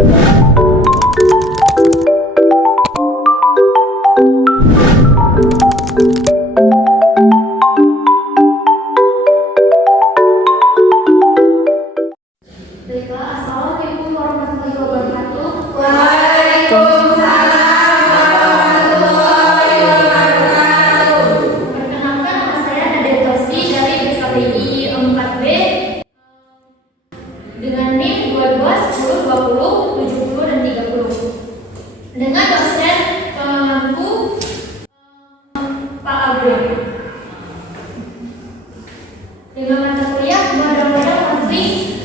Assalamualaikum warahmatullahi wabarakatuh. Waalaikumsalam warahmatullahi wabarakatuh. Perkenalkan, nama saya Nadia Tosi dari BKPI 4B dengan NIM 22 10 20 70 dan 30 dengan dosen pengampu Pak Abraham. Dengan mata kuliah modal-modal penting.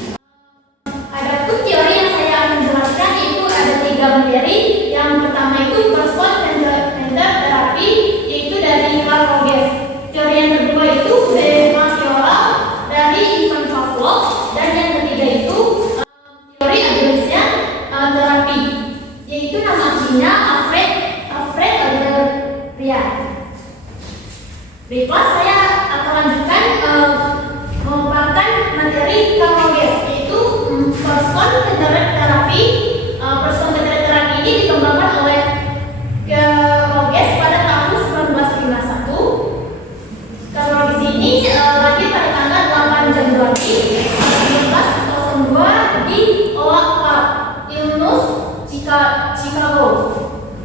Adapun teori yang saya akan jelaskan itu ada 3 materi. Yang pertama itu person centered therapy, yaitu dari Carl Rogers. Teori yang kedua itu behavioral dari Ivan Pavlov, dan yang ketiga itu teori adolescent therapy, yaitu nama aslinya Alfred Adler. Baiklah, saya akan lanjutkan memaparkan materi Carl Rogers, yaitu person centered therapy. Person centered therapy ini dikembangkan oleh Rogers pada tahun 1951. Carl Rogers ini lahir pada tanggal 8 Januari 1902 di Oak Park, Illinois, Chicago.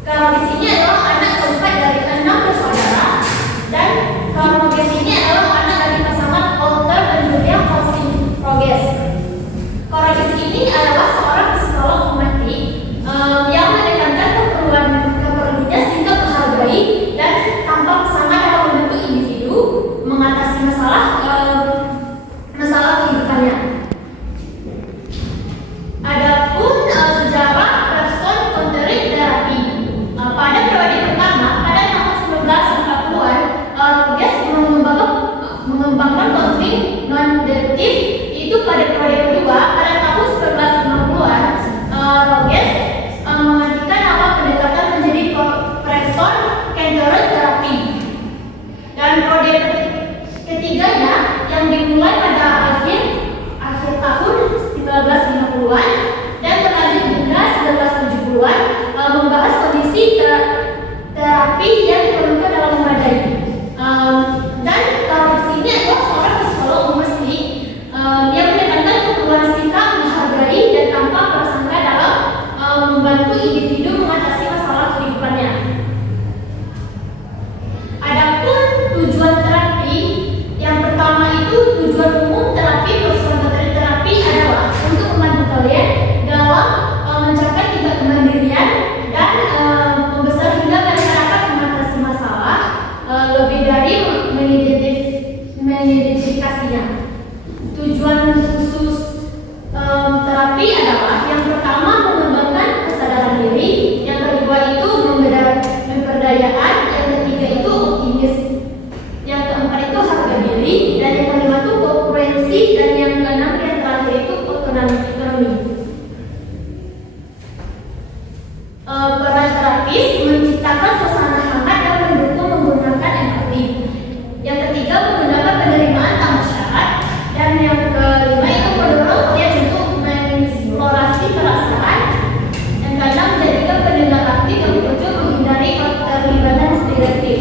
Carl Rogers ini adalah anak keempat dari 6 bersaudara, dan Carl Rogers ini adalah anak dari pasangan Walter dan Julia Paulson Rogers. Carl Rogers ini adalah seorang psikolog humanis yang menekankan keperluannya sikap menghargai dan tanpa pasangan dalam membentuk individu mengatasi masalah kehidupannya. Adapun sejarah person centered therapy, pada periode pertama pada tahun 1940-an, Rogers mengembangkan konseling non-detektif. Itu pada periode kedua pada tahun 1950-an, Rogers menggantikan nama pendekatan menjadi person centered therapy. Dan periode ketiganya yang dimulai pada akhir tahun 1950-an dan berlanjut hingga 1970-an membahas kondisi terapi yang diperlukan dalam memadai. Dan Carl Rogers ini adalah seorang psikolog humanis yang menekankan keperluan sikap menghargai dan tanpa prasangka dalam membantu individu mengatasi masalah kehidupannya. Adapun tujuan terapi, yang pertama itu tujuan umum terapi person centered therapy adalah untuk membantu kalian dalam mencapai tingkat kemandirian dan membesar hingga kalian dapat mengatasi masalah lebih dari mengidentifikasinya. Tujuan khusus terapi adalah yang pertama mengembangkan kesadaran diri, yang kedua itu pemberdayaan, yang ketiga itu optimis, yang keempat itu harga diri, dan yang kelima itu konkurensi, dan yang keenam yang terakhir itu ekonomi. Peran terapis menciptakan suasana hangat dan mendukung menggunakan empati. Yang ketiga menggunakan penerimaan tanpa syarat, dan yang kelima itu mendorong kalian untuk mengeksplorasi perasaan. Yang keenam menjadikan pendengar aktif yang betul menghindari keterlibatan stereotip.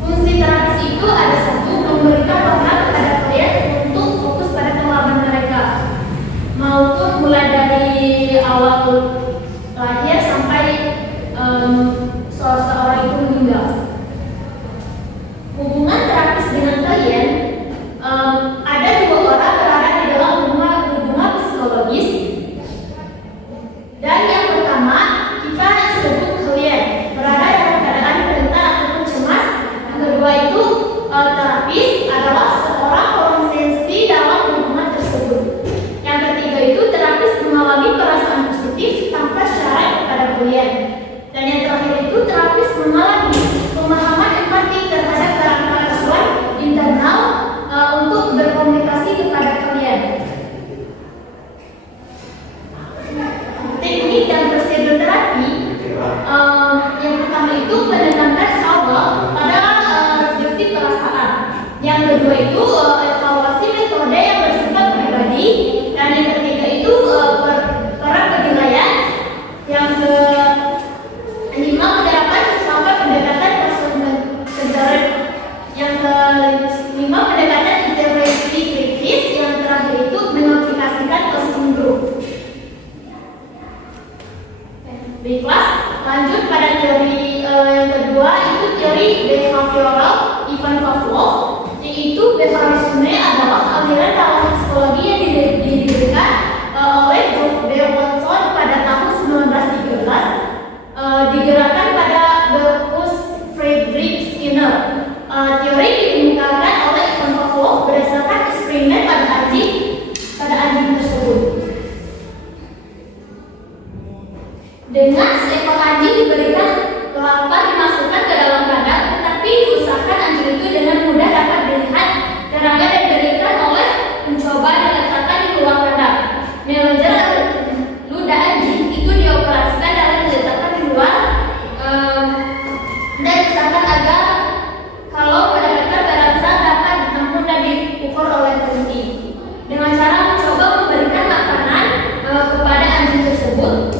Fungsi terapis itu ada satu, memberikan ruang kepada kalian untuk fokus pada pengalaman mereka, maupun mulai dari awal lahir sampai seorang itu meninggal. Hubungan terapis dengan kalian, ada 2 orang berada di dalam hubungan psikologis. Dan yang pertama kita sebut kalian berada dalam keadaan rentan ataupun cemas. Yang kedua itu terapis adalah seorang konsensi dalam hubungan tersebut. Yang ketiga itu terapis mengalami perasaan positif Dengan seekor anjing diberikan lapar dimasukkan ke dalam kandang, tetapi diusahakan anjing itu dengan mudah dapat dilihat terangga dan diberikan oleh mencoba diletakkan di luar kandang. Manajer ludah anjing itu dioperasikan dan diletakkan di luar dan diusahakan agar kalau mendapatkan barang dapat ditampung dan diukur oleh teliti. Dengan cara mencoba memberikan makanan kepada anjing tersebut,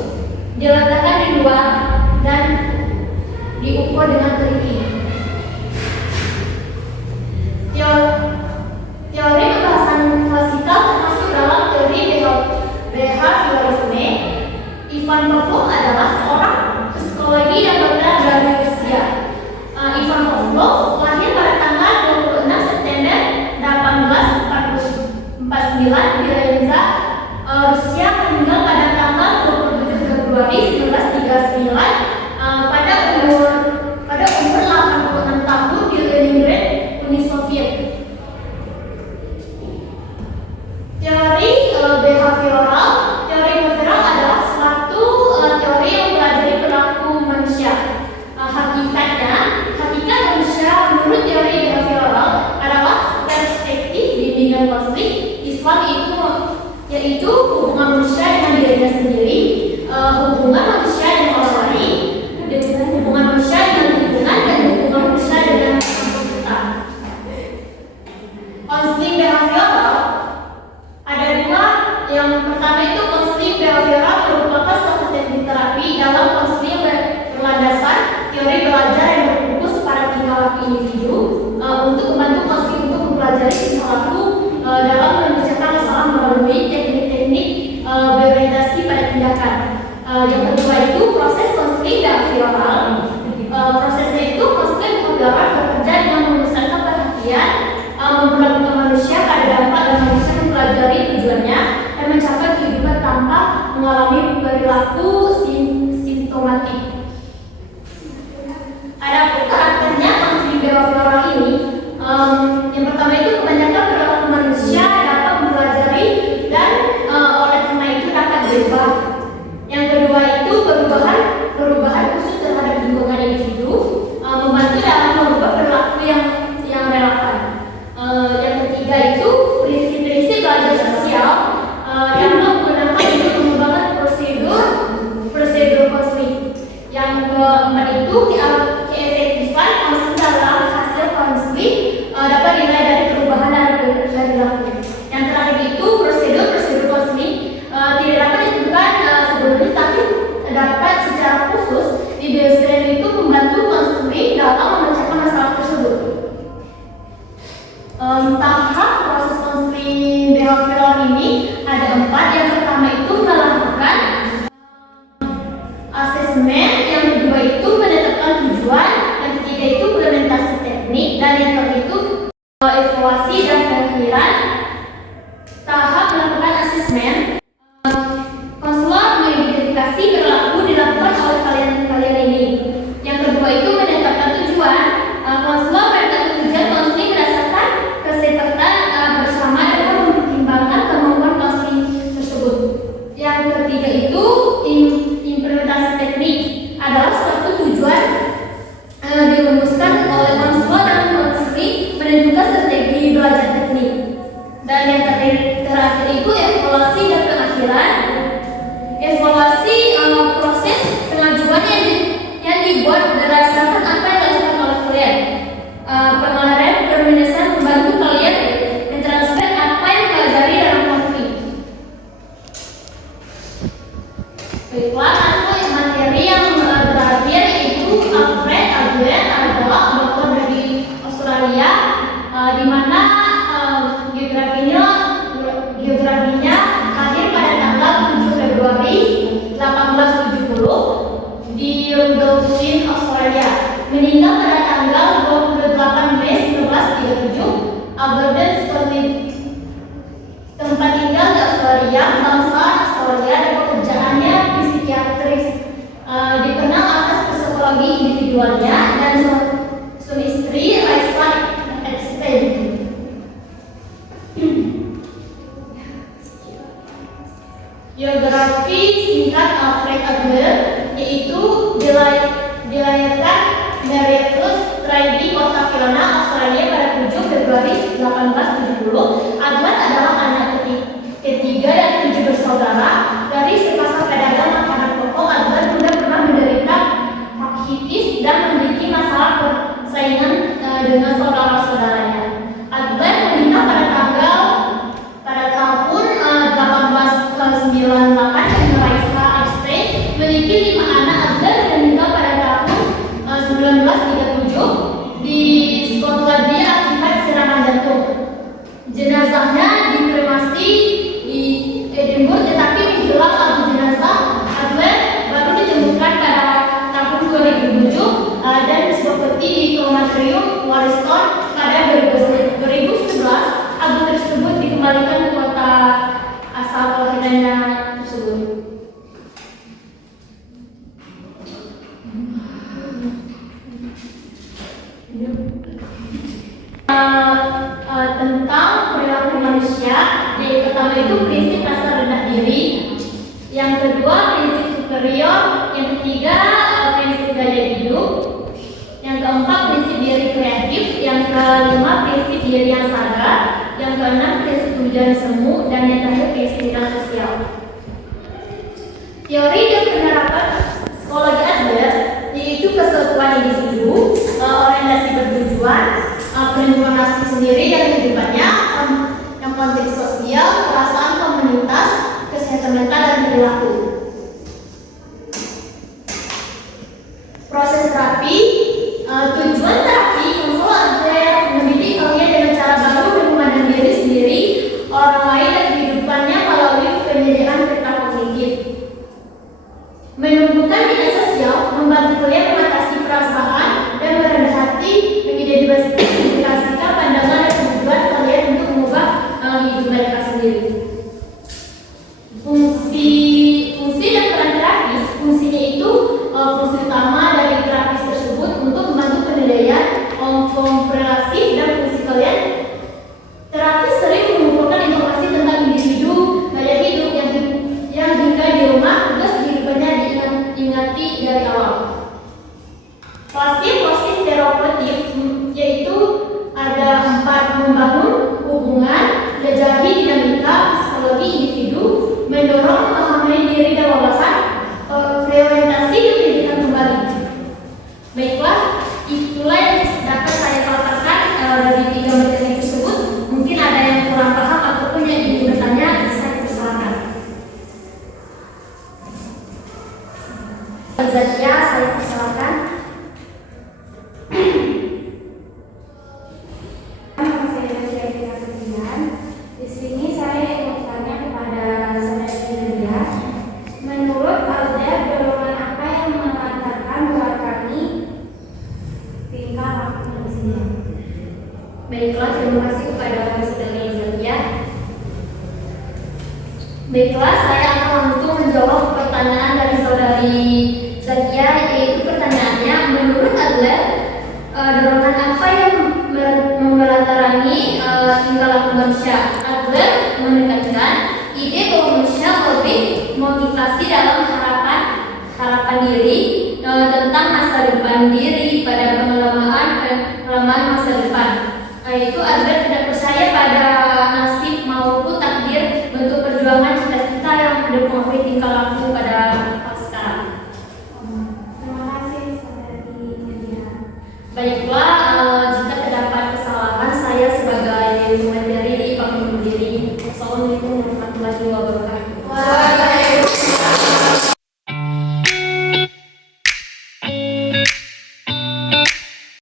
diletakkan di luar dan diukur dengan teliti. Teori pembahasan klasikal termasuk dalam teori behaviorisme. Ivan Pavlov adalah seorang psikologi dan dokter dari Rusia. Ivan Pavlov lahir pada tanggal 26 September 1849 di Lenza, Rusia, meninggal pada tanggal 27 Februari 1939 pada umur 86 tahun di Leningrad, Uni Soviet. Teori behavioral adalah suatu teori yang mempelajari perilaku manusia. Hakikat manusia menurut teori behavioral adalah perspektif bimbingan konflik Islam, yaitu hubungan manusia dengan dirinya sendiri, hubungan manusia dengan orang lain, hubungan manusia dengan lingkungan, dan hubungan manusia dengan pencipta. Konseling behavioral ada dua. Yang pertama itu konseling behavioral merupakan suatu teknik terapi dalam konseling berlandaskan teori belajar yang berfokus pada tingkah laku individu untuk membantu konseling untuk mempelajari tingkah laku dalam mengerjakan masalah melalui teknik-teknik berorientasi pada tindakan. Yang kedua itu proses konseling behavioral. Prosesnya itu konseling behavioral bekerja dengan memusatkan perhatian, memperlakukan manusia pada dampak dan manusia mempelajari tujuannya dan mencapai kehidupan tanpa mengalami perilaku simptomatik. Ada karakternya konseling behavioral ini. Yang pertama itu kebanyakan perilaku manusia dapat mempelajari dan oleh karena itu dapat berubah. Yang kedua itu perubahan khusus terhadap lingkungan individu, membantu dalam merubah perilaku yang relevan. Yang ketiga itu prinsip-prinsip belajar sosial yang menggunakan untuk mengembangkan prosedur konseling. Yang keempat itu keefektifan konseling dalam hasil konseling dapat dinilai dari perubahan dari perilaku. Yang terakhir itu prosedur konseling tidak dapat ditentukan sebelumnya, tapi dapat secara khusus didesain itu membantu konseling dalam memecahkan masalah tersebut. Tahap proses konseling behavioral ini ada 4. Yang pertama itu melakukan asesmen, yang kedua itu menetapkan tujuan, yang ketiga itu implementasi teknik, dan yang keempat itu evaluasi dan pengakhiran. Tahap melakukan asesmen, konselor mengidentifikasi perilaku dilakukan oleh kalian ini. Yang kedua itu menetapkan tujuan, konselor menetapkan tujuan konseling berdasarkan kesepakatan bersama dengan mempertimbangkan kemampuan konseling tersebut. Yang ketiga itu implementasi teknik, adalah suatu tujuan dirumuskan oleh konselor dan konseling menentukan strategi belajar teknik. Dan yang terakhir itu evaluasi dan pengakhiran. Evaluasi proses pengajuan yang dibuat berdasarkan apa yang dilakukan oleh kalian. Pengakhiran berdasarkan membantu kalian mentransfer apa yang pelajari dalam konflik. Baiklah, masuk materi yang terakhir yaitu Alfred Adler adalah dokter dari Australia, di mana geografinya lahir pada tanggal 7 Februari 1870 di Rudolphin, Australia. Meninggal pada tanggal 28 Mei 1937, Aberdeen, Scotland. Tempat tinggal di Australia, bangsa Australia, dan pekerjaannya psikiatris. Dikenal atas psikologi individualnya dan suami istri Raisa Epstein. Biografi singkat Alfred Adler. yaitu dilahirkan Meritus Traiby Octaviana, Australia pada 7 Februari 1870. Adler adalah anak ketiga dari 7 bersaudara. Dari sepasang pedagang makanan pokok, Adler tidak pernah menderita bronkitis dan memiliki masalah persaingan dengan saudara-saudaranya. Adler meninggal pada tahun 1898 dan Raisa Epstein memiliki 5 anak. Adler meninggal pada tahun 1937 di Skotlandia akibat serangan jantung. Jenazahnya dikremasi di Edinburgh, tetapi menjelang abu jenazah Adler baru ditemukan pada tahun 2007 dan disepakati di krematorium Warriston pada 2011. Abu tersebut dikembalikan ke kota asal kelahirannya tersebut. Tentang perilaku manusia, yang pertama itu prinsip rasa rendah diri, yang kedua prinsip superior, yang ketiga prinsip gaya hidup, yang keempat prinsip diri kreatif, yang kelima prinsip diri yang sadar, yang keenam prinsip tujuan semu, dan yang terakhir prinsip nilai sosial. Teori dan penerapan psikologi Adler yaitu kesatuan individu, orientasi bertujuan, perlindungan asli sendiri dan kehidupannya, yang konteks sosial, perasaan komunitas, kesehatan mental dan perilaku. Proses terapi, tujuan terapi konsul Adler mendidik kalian dengan cara baru dan memandang diri sendiri, orang lain dan kehidupannya melalui penyediaan peta kognitif. Menumbuhkan nilai sosial, membantu kalian mengatasi perasaan dan merendah hati, mengidentifikasikan pandangan dan tujuan kalian untuk mengubah hidup mereka sendiri. Fungsi dan peran terapis, fungsinya itu fungsi utama dari terapis tersebut untuk membantu penilaian, komprehensif dan fungsi kalian. Terapis sering mengumpulkan informasi tentang individu, gaya hidup yang hingga di rumah tugas kehidupannya diingati dari awal. Proses terapeutik yaitu ada 4: membangun hubungan, jelajahi dinamika psikologi individu, mendorong memahami diri dan wawasan, reorientasi dan pendidikan kembali. Baiklah, itulah yang dapat saya paparkan dari 3 materi tersebut. Mungkin ada yang kurang paham ataupun yang ingin bertanya, saya persilakan. Zakia, saya persilakan. Di sini saya ingin bertanya kepada saudari Lydia. Menurut Adler, dorongan apa yang mengantarkan buat kami tingkah laku manusia? Baiklah, terima kasih kepada saudari Zakia. Baiklah, saya akan langsung menjawab pertanyaan dari saudari Zakia, yaitu pertanyaannya, menurut Adler, dorongan apa yang melatarani tingkah laku manusia? Adler menekankan ide bahwa manusia lebih motivasi dalam harapan diri tentang masa depan diri pada pengalaman masa depan. Yaitu Adler tidak percaya pada nasib maupun takdir bentuk perjuangan cita-cita yang dipengaruhi tingkah laku pada